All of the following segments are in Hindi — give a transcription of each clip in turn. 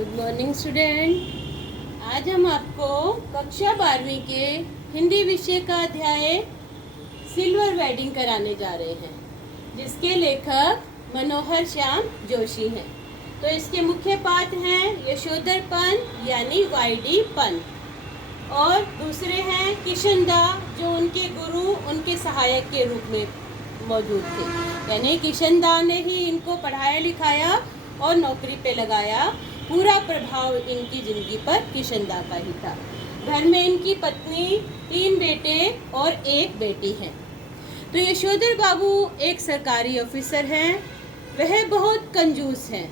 Good morning student. आज हम आपको कक्षा 12वीं के हिंदी विषय का अध्याय सिल्वर वेडिंग कराने जा रहे हैं, जिसके लेखक मनोहर श्याम जोशी हैं। तो इसके मुख्य पाठ हैं यशोधर पंत यानी वाईडी पंत, और दूसरे हैं किशनदा जो उनके गुरु उनके सहायक के रूप में मौजूद थे। यानी किशनदा ने ही इनको पढ़ाया लिखाया और नौकरी पे लगाया। पूरा प्रभाव इनकी जिंदगी पर किशनदा का ही था। घर में इनकी पत्नी, 3 बेटे और 1 बेटी है। तो यशोधर बाबू एक सरकारी ऑफिसर हैं। वह बहुत कंजूस हैं,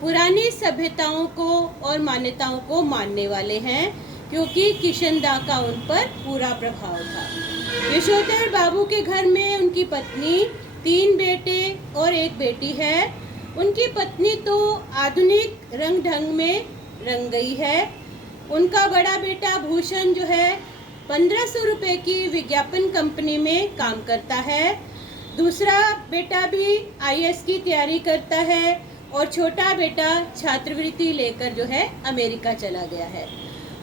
पुरानी सभ्यताओं को और मान्यताओं को मानने वाले हैं, क्योंकि किशनदा का उन पर पूरा प्रभाव था। यशोधर बाबू के घर में उनकी पत्नी, 3 बेटे और 1 बेटी है। उनकी पत्नी तो आधुनिक रंग ढंग में रंग गई है। उनका बड़ा बेटा भूषण जो है 1500 रुपये की विज्ञापन कंपनी में काम करता है। दूसरा बेटा भी IAS की तैयारी करता है और छोटा बेटा छात्रवृत्ति लेकर जो है अमेरिका चला गया है।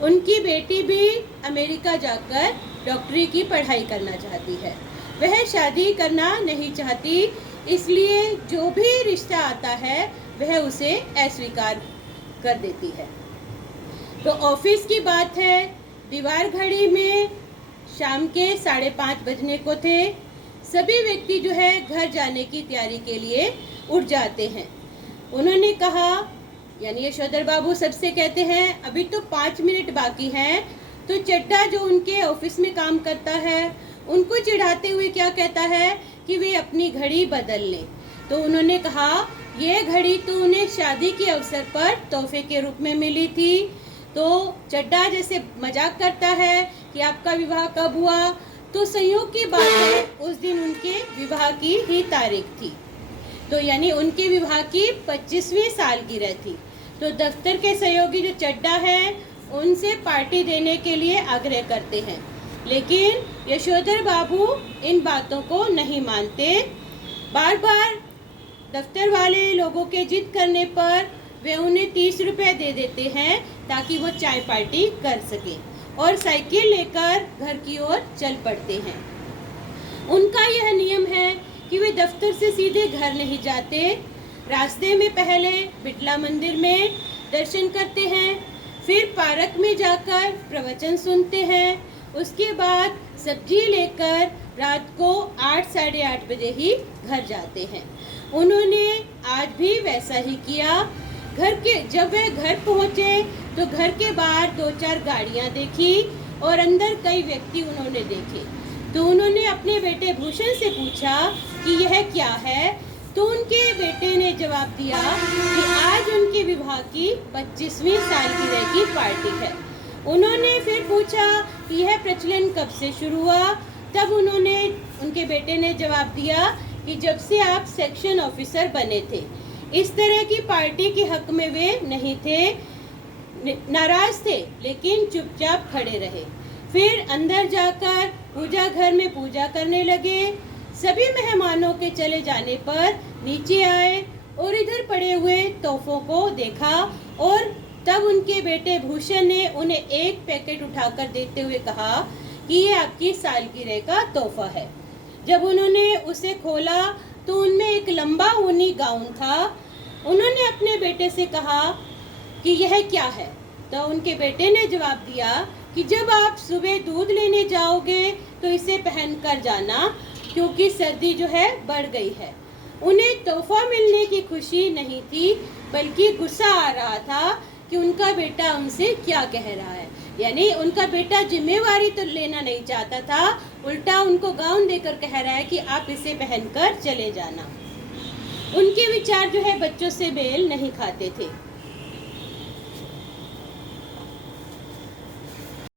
उनकी बेटी भी अमेरिका जाकर डॉक्टरी की पढ़ाई करना चाहती है। वह शादी करना नहीं चाहती, इसलिए जो भी रिश्ता आता है वह उसे अस्वीकार कर देती है। तो ऑफिस की बात है, दीवार घड़ी में शाम के 5:30 बजने को थे। सभी व्यक्ति जो है घर जाने की तैयारी के लिए उठ जाते हैं। उन्होंने कहा, यानी यशोधर बाबू सबसे कहते हैं, अभी तो 5 मिनट बाकी हैं। तो चड्ढा जो उनके ऑफिस में काम करता है उनको चिढ़ाते हुए क्या कहता है कि वे अपनी घड़ी बदल लें। तो उन्होंने कहा, ये घड़ी तो उन्हें शादी के अवसर पर तोहफे के रूप में मिली थी। तो चड्ढा जैसे मजाक करता है कि आपका विवाह कब हुआ। तो संयोग की बात है, उस दिन उनके विवाह की ही तारीख थी। तो यानी उनके विवाह की 25वीं सालगिरह थी। तो दफ्तर के सहयोगी जो चड्ढा है उनसे पार्टी देने के लिए आग्रह करते हैं, लेकिन यशोधर बाबू इन बातों को नहीं मानते। बार बार दफ्तर वाले लोगों के जिद करने पर वे उन्हें 30 रुपये दे देते हैं ताकि वो चाय पार्टी कर सके, और साइकिल लेकर घर की ओर चल पड़ते हैं। उनका यह नियम है कि वे दफ्तर से सीधे घर नहीं जाते। रास्ते में पहले बिटला मंदिर में दर्शन करते हैं, फिर पार्क में जाकर प्रवचन सुनते हैं। उसके बाद सब्जी लेकर रात को 8 साढ़े 8 बजे ही घर जाते हैं। उन्होंने आज भी वैसा ही किया। जब वे घर पहुंचे तो घर के बाहर 2-4 गाड़ियां देखी और अंदर कई व्यक्ति उन्होंने देखे। तो उन्होंने अपने बेटे भूषण से पूछा कि यह क्या है। तो उनके बेटे ने जवाब दिया कि आज उनके विवाह की 25वीं सालगिरह की पार्टी है। उन्होंने फिर पूछा कि यह प्रचलन कब से शुरू हुआ। तब उनके बेटे ने जवाब दिया कि जब से आप सेक्शन ऑफिसर बने थे। इस तरह की पार्टी के हक में वे नहीं थे, नाराज थे, लेकिन चुपचाप खड़े रहे। फिर अंदर जाकर पूजा घर में पूजा करने लगे। सभी मेहमानों के चले जाने पर नीचे आए और इधर पड़े हुए तोहफों को देखा, और तब उनके बेटे भूषण ने उन्हें एक पैकेट उठाकर देते हुए कहा कि ये आपकी सालगिरह का तोहफा है। जब उन्होंने उसे खोला तो उनमें एक लंबा ऊनी गाउन था। उन्होंने अपने बेटे से कहा कि यह क्या है। तो उनके बेटे ने जवाब दिया कि जब आप सुबह दूध लेने जाओगे तो इसे पहन कर जाना, क्योंकि सर्दी जो है बढ़ गई है। उन्हें तोहफा मिलने की खुशी नहीं थी, बल्कि गुस्सा आ रहा था कि उनका बेटा उनसे क्या कह रहा है। यानी उनका बेटा जिम्मेवारी तो लेना नहीं चाहता था, उल्टा उनको गाउन देकर कह रहा है कि आप इसे पहनकर चले जाना। उनके विचार जो है बच्चों से मेल नहीं खाते थे।